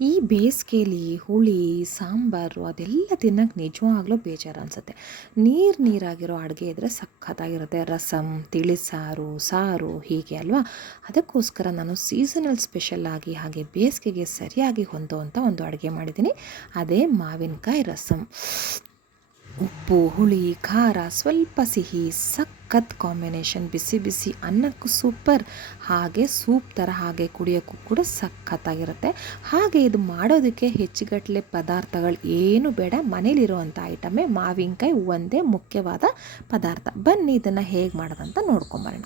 ಈ ಬೇಸಿಗೆಯಲ್ಲಿ ಹುಳಿ, ಸಾಂಬಾರು ಅದೆಲ್ಲ ತಿನ್ನೋಕೆ ನಿಜವಾಗ್ಲೂ ಬೇಜಾರು ಅನಿಸುತ್ತೆ. ನೀರು ನೀರಾಗಿರೋ ಅಡುಗೆ ಇದ್ದರೆ ಸಖತ್ತಾಗಿರುತ್ತೆ. ರಸಮ್ ತಿಳಿಸಾರು, ಸಾರು ಹೀಗೆ ಅಲ್ವಾ? ಅದಕ್ಕೋಸ್ಕರ ನಾನು ಸೀಸನಲ್ ಸ್ಪೆಷಲ್ ಆಗಿ ಹಾಗೆ ಬೇಸಿಗೆಗೆ ಸರಿಯಾಗಿ ಹೊಂದುವಂಥ ಒಂದು ಅಡುಗೆ ಮಾಡಿದ್ದೀನಿ. ಅದೇ ಮಾವಿನಕಾಯಿ ರಸಮ್ ಉಪ್ಪು, ಹುಳಿ, ಖಾರ, ಸ್ವಲ್ಪ ಸಿಹಿ, ಸಖತ್ ಕಾಂಬಿನೇಷನ್ ಬಿಸಿ ಬಿಸಿ ಅನ್ನಕ್ಕೂ ಸೂಪರ್ ಹಾಗೆ ಸೂಪ್ ಥರ ಹಾಗೆ ಕುಡಿಯೋಕ್ಕೂ ಕೂಡ ಸಖತ್ತಾಗಿರುತ್ತೆ. ಹಾಗೆ ಇದು ಮಾಡೋದಕ್ಕೆ ಹೆಚ್ಚುಗಟ್ಟಲೆ ಪದಾರ್ಥಗಳು ಏನು ಬೇಡ. ಮನೇಲಿರುವಂಥ ಐಟಮೇ ಮಾವಿನಕಾಯಿ ಒಂದೇ ಮುಖ್ಯವಾದ ಪದಾರ್ಥ. ಬನ್ನಿ, ಇದನ್ನು ಹೇಗೆ ಮಾಡೋದಂತ ನೋಡ್ಕೊಂಬರೋಣ.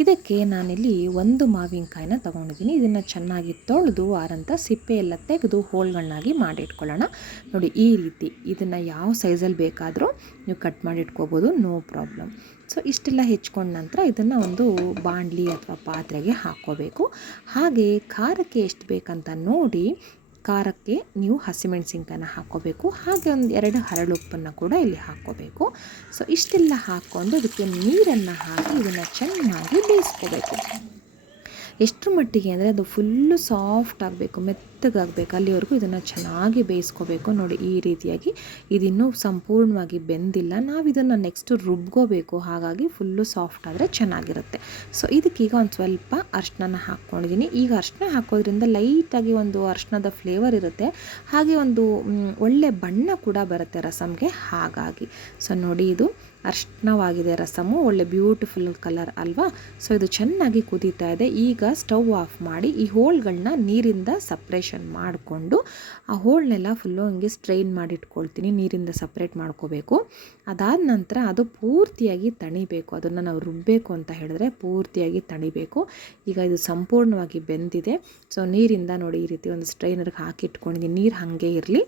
ಇದಕ್ಕೆ ನಾನಿಲ್ಲಿ ಒಂದು ಮಾವಿನಕಾಯಿನ ತೊಗೊಂಡಿದ್ದೀನಿ. ಇದನ್ನು ಚೆನ್ನಾಗಿ ತೊಳೆದು ಆರಂಥ ಸಿಪ್ಪೆ ಎಲ್ಲ ತೆಗೆದು ಹೋಳ್ಗಳನ್ನಾಗಿ ಮಾಡಿಟ್ಕೊಳ್ಳೋಣ. ನೋಡಿ, ಈ ರೀತಿ ಇದನ್ನು ಯಾವ ಸೈಜಲ್ಲಿ ಬೇಕಾದರೂ ನೀವು ಕಟ್ ಮಾಡಿ ಇಟ್ಕೋಬೋದು ನೋ ಪ್ರಾಬ್ಲಮ್. ಸೊ, ಇಷ್ಟೆಲ್ಲ ಹೆಚ್ಕೊಂಡ ನಂತರ ಇದನ್ನು ಒಂದು ಬಾಣಲಿ ಅಥವಾ ಪಾತ್ರೆಗೆ ಹಾಕ್ಕೋಬೇಕು. ಹಾಗೆ ಖಾರಕ್ಕೆ ಎಷ್ಟು ಬೇಕಂತ ನೋಡಿ ಖಾರಕ್ಕೆ ನೀವು ಹಸಿಮೆಣಸಿನ್ಕಾಯನ್ನ ಹಾಕ್ಕೋಬೇಕು ಹಾಗೆ ಒಂದು ಎರಡು ಹರಳುಪ್ಪನ್ನು ಕೂಡ ಇಲ್ಲಿ ಹಾಕ್ಕೋಬೇಕು ಸೊ ಇಷ್ಟೆಲ್ಲ ಹಾಕ್ಕೊಂಡು ಅದಕ್ಕೆ ನೀರನ್ನು ಹಾಕಿ ಇದನ್ನು ಚೆನ್ನಾಗಿ ಬೇಯಿಸ್ಕೋಬೇಕು. ಎಷ್ಟರ ಮಟ್ಟಿಗೆ ಅಂದರೆ ಅದು ಫುಲ್ಲು ಸಾಫ್ಟ್ ಆಗಬೇಕು, ಮೆತ್ತಗಾಗಬೇಕು. ಅಲ್ಲಿವರೆಗೂ ಇದನ್ನು ಚೆನ್ನಾಗಿ ಬೇಯಿಸ್ಕೋಬೇಕು. ನೋಡಿ, ಈ ರೀತಿಯಾಗಿ ಇದಿನ್ನೂ ಸಂಪೂರ್ಣವಾಗಿ ಬೆಂದಿಲ್ಲ. ನಾವು ಇದನ್ನು ನೆಕ್ಸ್ಟ್ ರುಬ್ಕೋಬೇಕು. ಹಾಗಾಗಿ ಫುಲ್ಲು ಸಾಫ್ಟ್ ಆದರೆ ಚೆನ್ನಾಗಿರುತ್ತೆ. ಸೊ ಇದಕ್ಕೀಗ ಒಂದು ಸ್ವಲ್ಪ ಅರ್ಶಿನ ಹಾಕ್ಕೊಂಡಿದ್ದೀನಿ ಈಗ ಅರ್ಶಿನ ಹಾಕೋದ್ರಿಂದ ಲೈಟಾಗಿ ಒಂದು ಅರ್ಶಿನದ ಫ್ಲೇವರ್ ಇರುತ್ತೆ. ಹಾಗೆ ಒಂದು ಒಳ್ಳೆ ಬಣ್ಣ ಕೂಡ ಬರುತ್ತೆ ರಸಮ್ಗೆ. ಹಾಗಾಗಿ ಸೊ ನೋಡಿ ಇದು ಅರ್ಶನವಾಗಿದೆ ರಸಮು, ಒಳ್ಳೆ ಬ್ಯೂಟಿಫುಲ್ ಕಲರ್ ಅಲ್ವಾ? ಸೊ ಇದು ಚೆನ್ನಾಗಿ ಕುದೀತಾ ಇದೆ. ಈಗ ಸ್ಟವ್ ಆಫ್ ಮಾಡಿ ಈ ಹೋಳ್ಗಳನ್ನ ನೀರಿಂದ ಸಪ್ರೇಷನ್ ಮಾಡಿಕೊಂಡು ಆ ಹೋಳನ್ನೆಲ್ಲ ಫುಲ್ಲು ಹಂಗೆ ಸ್ಟ್ರೈನ್ ಮಾಡಿಟ್ಕೊಳ್ತೀನಿ, ನೀರಿಂದ ಸಪ್ರೇಟ್ ಮಾಡ್ಕೋಬೇಕು. ಅದಾದ ನಂತರ ಅದು ಪೂರ್ತಿಯಾಗಿ ತಣಿಬೇಕು. ಅದನ್ನು ನಾವು ರುಬ್ಬಬೇಕು ಅಂತ ಹೇಳಿದ್ರೆ ಪೂರ್ತಿಯಾಗಿ ತಣಿಬೇಕು. ಈಗ ಇದು ಸಂಪೂರ್ಣವಾಗಿ ಬೆಂದಿದೆ. ಸೊ ನೀರಿಂದ ನೋಡಿ ಈ ರೀತಿ ಒಂದು ಸ್ಟ್ರೈನರ್ಗೆ ಹಾಕಿಟ್ಕೊಂಡಿದ್ದೀನಿ. ನೀರು ಹಾಗೆ ಇರಲಿ.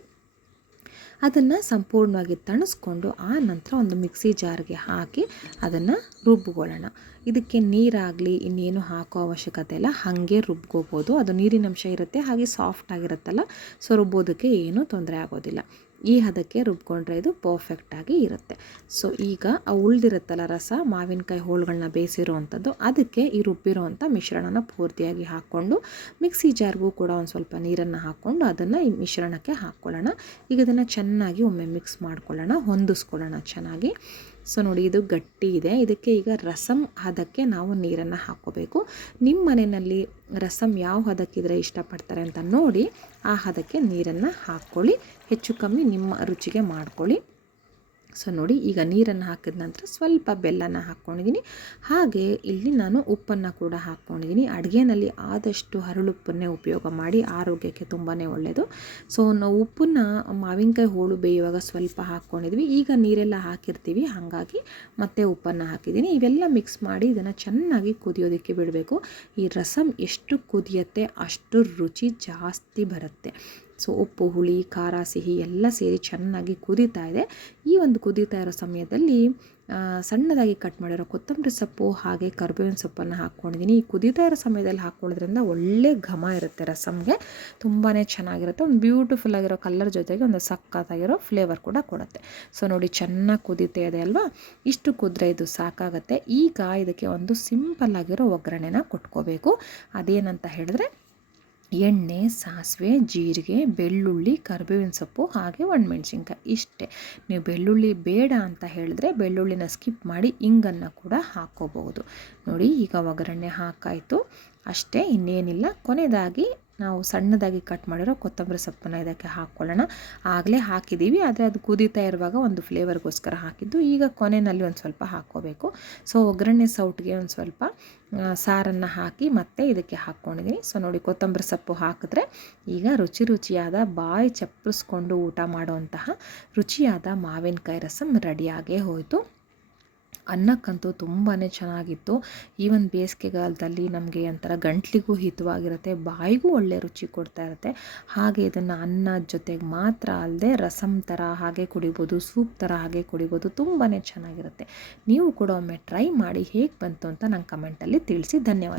ಅದನ್ನು ಸಂಪೂರ್ಣವಾಗಿ ತಣಿಸ್ಕೊಂಡು ಆ ನಂತರ ಒಂದು ಮಿಕ್ಸಿ ಜಾರ್ಗೆ ಹಾಕಿ ಅದನ್ನು ರುಬ್ಬಿಕೊಳ್ಳೋಣ. ಇದಕ್ಕೆ ನೀರಾಗಲಿ, ಇನ್ನೇನು ಹಾಕೋ ಅವಶ್ಯಕತೆ ಇಲ್ಲ. ಹಾಗೆ ರುಬ್ಕೋಬೋದು. ಅದು ನೀರಿನಂಶ ಇರುತ್ತೆ, ಹಾಗೆ ಸಾಫ್ಟ್ ಆಗಿರುತ್ತಲ್ಲ ಸೊ ರುಬ್ಬೋದಕ್ಕೆ ಏನೂ ತೊಂದರೆ ಆಗೋದಿಲ್ಲ. ಈ ಹದಕ್ಕೆ ರುಬ್ಕೊಂಡ್ರೆ ಇದು ಪರ್ಫೆಕ್ಟಾಗಿ ಇರುತ್ತೆ. ಸೊ ಈಗ ಉಳ್ದಿರುತ್ತಲ್ಲ ರಸ, ಮಾವಿನಕಾಯಿ ಹೋಳುಗಳನ್ನ ಬೇಯಿಸಿರುವಂಥದ್ದು, ಅದಕ್ಕೆ ಈ ರುಬ್ಬಿರೋವಂಥ ಮಿಶ್ರಣನ ಪೂರ್ತಿಯಾಗಿ ಹಾಕ್ಕೊಂಡು, ಮಿಕ್ಸಿ ಜಾರ್ಗೂ ಕೂಡ ಒಂದು ಸ್ವಲ್ಪ ನೀರನ್ನು ಹಾಕ್ಕೊಂಡು ಅದನ್ನು ಈ ಮಿಶ್ರಣಕ್ಕೆ ಹಾಕ್ಕೊಳ್ಳೋಣ. ಈಗ ಇದನ್ನು ಚೆನ್ನಾಗಿ ಒಮ್ಮೆ ಮಿಕ್ಸ್ ಮಾಡ್ಕೊಳ್ಳೋಣ, ಹೊಂದಿಸ್ಕೊಳ್ಳೋಣ ಚೆನ್ನಾಗಿ. ಸೊ ನೋಡಿ, ಇದು ಗಟ್ಟಿ ಇದೆ. ಇದಕ್ಕೆ ಈಗ ರಸಂ ಹದಕ್ಕೆ ನಾವು ನೀರನ್ನು ಹಾಕ್ಕೋಬೇಕು. ನಿಮ್ಮ ಮನೆಯಲ್ಲಿ ರಸಮ್ ಯಾವ ಹದಕ್ಕಿದ್ರೆ ಇಷ್ಟಪಡ್ತಾರೆ ಅಂತ ನೋಡಿ, ಆ ಹದಕ್ಕೆ ನೀರನ್ನು ಹಾಕ್ಕೊಳ್ಳಿ. ಹೆಚ್ಚು ಕಮ್ಮಿ ನಿಮ್ಮ ರುಚಿಗೆ ಮಾಡ್ಕೊಳ್ಳಿ. ಸೊ ನೋಡಿ, ಈಗ ನೀರನ್ನು ಹಾಕಿದ ನಂತರ ಸ್ವಲ್ಪ ಬೆಲ್ಲನ ಹಾಕ್ಕೊಂಡಿದ್ದೀನಿ. ಹಾಗೆ ಇಲ್ಲಿ ನಾನು ಉಪ್ಪನ್ನು ಕೂಡ ಹಾಕ್ಕೊಂಡಿದ್ದೀನಿ. ಅಡುಗೆನಲ್ಲಿ ಆದಷ್ಟು ಹರಳುಪ್ಪನ್ನೇ ಉಪಯೋಗ ಮಾಡಿ ಆರೋಗ್ಯಕ್ಕೆ ತುಂಬಾ ಒಳ್ಳೆಯದು ಸೊ ನಾವು ಉಪ್ಪನ್ನು ಮಾವಿನಕಾಯಿ ಹೋಳು ಬೇಯುವಾಗ ಸ್ವಲ್ಪ ಹಾಕ್ಕೊಂಡಿದ್ವಿ. ಈಗ ನೀರೆಲ್ಲ ಹಾಕಿರ್ತೀವಿ. ಹಾಗಾಗಿ ಮತ್ತೆ ಉಪ್ಪನ್ನು ಹಾಕಿದ್ದೀನಿ. ಇವೆಲ್ಲ ಮಿಕ್ಸ್ ಮಾಡಿ ಇದನ್ನು ಚೆನ್ನಾಗಿ ಕುದಿಯೋದಕ್ಕೆ ಬಿಡಬೇಕು. ಈ ರಸಮ್ ಎಷ್ಟು ಕುದಿಯುತ್ತೆ ಅಷ್ಟು ರುಚಿ ಜಾಸ್ತಿ ಬರುತ್ತೆ. ಸೊ ಉಪ್ಪು, ಹುಳಿ, ಖಾರ, ಸಿಹಿ ಎಲ್ಲ ಸೇರಿ ಚೆನ್ನಾಗಿ ಕುದೀತಾ ಇದೆ. ಈ ಒಂದು ಕುದೀತಾ ಇರೋ ಸಮಯದಲ್ಲಿ ಸಣ್ಣದಾಗಿ ಕಟ್ ಮಾಡಿರೋ ಕೊತ್ತಂಬರಿ ಸೊಪ್ಪು ಹಾಗೆ ಕರ್ಬೇವಿನ ಸೊಪ್ಪನ್ನು ಹಾಕ್ಕೊಂಡಿದ್ದೀನಿ. ಈ ಕುದೀತಾ ಇರೋ ಸಮಯದಲ್ಲಿ ಹಾಕ್ಕೊಳ್ಳೋದ್ರಿಂದ ಒಳ್ಳೆ ಘಮ ಇರುತ್ತೆ ರಸಮ್ಗೆ ತುಂಬಾ ಚೆನ್ನಾಗಿರುತ್ತೆ. ಒಂದು ಬ್ಯೂಟಿಫುಲ್ ಆಗಿರೋ ಕಲರ್ ಜೊತೆಗೆ ಒಂದು ಸಕ್ಕತ್ತಾಗಿರೋ ಫ್ಲೇವರ್ ಕೂಡ ಕೊಡುತ್ತೆ. ಸೊ ನೋಡಿ, ಚೆನ್ನಾಗಿ ಕುದೀತಾ ಇದೆ ಅಲ್ವಾ? ಇಷ್ಟು ಕುದ್ರೆ ಇದು ಸಾಕಾಗುತ್ತೆ. ಈಗ ಇದಕ್ಕೆ ಒಂದು ಸಿಂಪಲ್ ಆಗಿರೋ ಒಗ್ಗರಣೆನ ಕೊಟ್ಕೋಬೇಕು. ಅದೇನಂತ ಹೇಳಿದ್ರೆ ಎಣ್ಣೆ, ಸಾಸಿವೆ, ಜೀರಿಗೆ, ಬೆಳ್ಳುಳ್ಳಿ, ಕರಿಬೇವಿನ ಸೊಪ್ಪು ಹಾಗೆ ಒಣಮೆಣ್ಸಿನ್ಕಾಯಿ ಇಷ್ಟೇ. ನೀವು ಬೆಳ್ಳುಳ್ಳಿ ಬೇಡ ಅಂತ ಹೇಳಿದ್ರೆ ಬೆಳ್ಳುಳ್ಳಿನ ಸ್ಕಿಪ್ ಮಾಡಿ ಇಂಗನ್ನು ಕೂಡ ಹಾಕ್ಕೋಬಹುದು. ನೋಡಿ ಈಗ ಒಗ್ಗರಣೆ ಹಾಕಾಯಿತು. ಅಷ್ಟೇ, ಇನ್ನೇನಿಲ್ಲ. ಕೊನೆಯದಾಗಿ ನಾವು ಸಣ್ಣದಾಗಿ ಕಟ್ ಮಾಡಿರೋ ಕೊತ್ತಂಬರಿ ಸೊಪ್ಪನ್ನು ಇದಕ್ಕೆ ಹಾಕ್ಕೊಳ್ಳೋಣ ಆಗಲೇ ಹಾಕಿದ್ದೀವಿ, ಆದರೆ ಅದು ಕುದೀತಾ ಇರುವಾಗ ಒಂದು ಫ್ಲೇವರ್ಗೋಸ್ಕರ ಹಾಕಿದ್ದು. ಈಗ ಕೊನೆಯಲ್ಲಿ ಒಂದು ಸ್ವಲ್ಪ ಹಾಕ್ಕೋಬೇಕು. ಸೊ ಒಗ್ಗರಣೆ ಸೌಟ್ಗೆ ಒಂದು ಸ್ವಲ್ಪ ಸಾರನ್ನು ಹಾಕಿ ಮತ್ತೆ ಇದಕ್ಕೆ ಹಾಕ್ಕೊಂಡಿದ್ದೀನಿ ಸೊ ನೋಡಿ ಕೊತ್ತಂಬರಿ ಸೊಪ್ಪು ಹಾಕಿದ್ರೆ ಈಗ ರುಚಿ ರುಚಿಯಾದ ಬಾಯಿ ಚಪ್ಪರಿಸ್ಕೊಂಡು ಊಟ ಮಾಡುವಂತಹ ರುಚಿಯಾದ ಮಾವಿನಕಾಯಿ ರಸಮ್ ರೆಡಿಯಾಗೇ ಹೋಯಿತು. ಅನ್ನಕ್ಕಂತೂ ತುಂಬಾ ಚೆನ್ನಾಗಿತ್ತು. ಈ ಒಂದು ಬೇಸಿಗೆಗಾಲದಲ್ಲಿ ನಮಗೆ ಒಂಥರ ಗಂಟ್ಲಿಗೂ ಹಿತವಾಗಿರುತ್ತೆ, ಬಾಯಿಗೂ ಒಳ್ಳೆ ರುಚಿ ಕೊಡ್ತಾ ಇರುತ್ತೆ. ಹಾಗೆ ಇದನ್ನು ಅನ್ನದ ಜೊತೆಗೆ ಮಾತ್ರ ಅಲ್ಲದೆ ರಸಮ್ ಥರ ಹಾಗೆ ಕುಡಿಬೋದು, ಸೂಪ್ ಥರ ಹಾಗೆ ಕುಡಿಬೋದು ತುಂಬಾ ಚೆನ್ನಾಗಿರುತ್ತೆ. ನೀವು ಕೂಡ ಒಮ್ಮೆ ಟ್ರೈ ಮಾಡಿ ಹೇಗೆ ಬಂತು ಅಂತ ನಂಗೆ ಕಮೆಂಟಲ್ಲಿ ತಿಳಿಸಿ. ಧನ್ಯವಾದ.